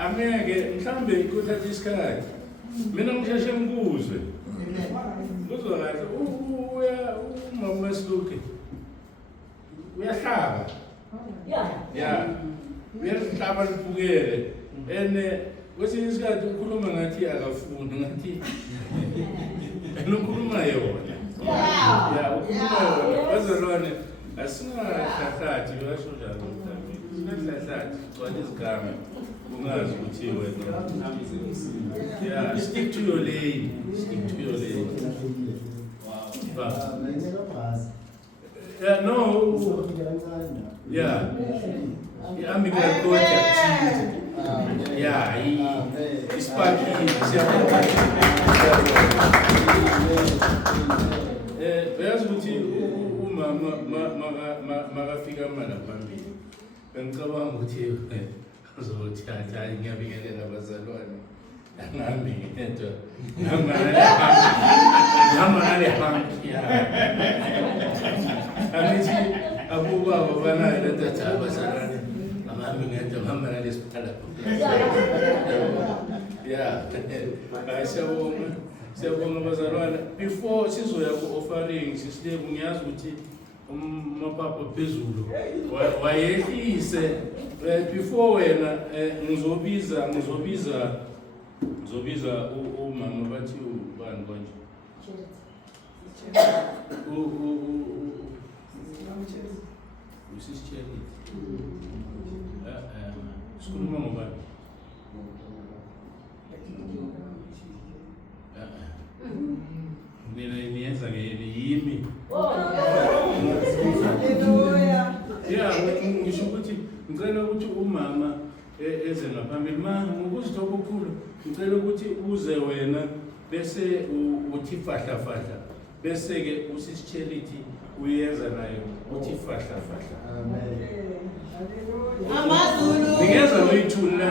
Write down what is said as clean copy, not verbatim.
Angeke mhlambe ikuthatha isikhathi. Mina ngisheshe ngikuzwe. Kuzwa kahle umama Siluke. Uyahlaba. Yeah. Uyahlaba liphukele. Kwesinye isikhathi ukhuluma ngathi akafundi ngathi ukhuluma yona. Yeah, ukhuluma yona. Bazalwane asingahlahlathi basho njalo mhlawumbe. Singahlahlathi gcwala izigame. Ungazi ukuthi wena. Yeah, stick to your lane. Stick to your lane. Wow. Yeah, no. Yeah. I'm going to go to yeah, he's parking. There's what you, Marafika Malapambi. And come on with you. So, I'm having a Bazalone. I'm being entered. Abubuwa babana da ta basara amma min yadda Muhammad Ali yeah siyabonga bazalwane before sizoya ku offering sisile kungiyazi ukuthi umapapa phezulu wayehlise before wena ngizobiza umama bathi ubani konje Mrs. Cherry. School mama. Nianza yimi. Yeah, ngishukuthi ngicela ukuthi umama eze ngaphambili ngokuzithoba okukhulu ngicela ukuthi uze wena bese uthi fahla bese ke usisicheliti uyeza nayo uthi fahla Amazulu ngiyeza noyithula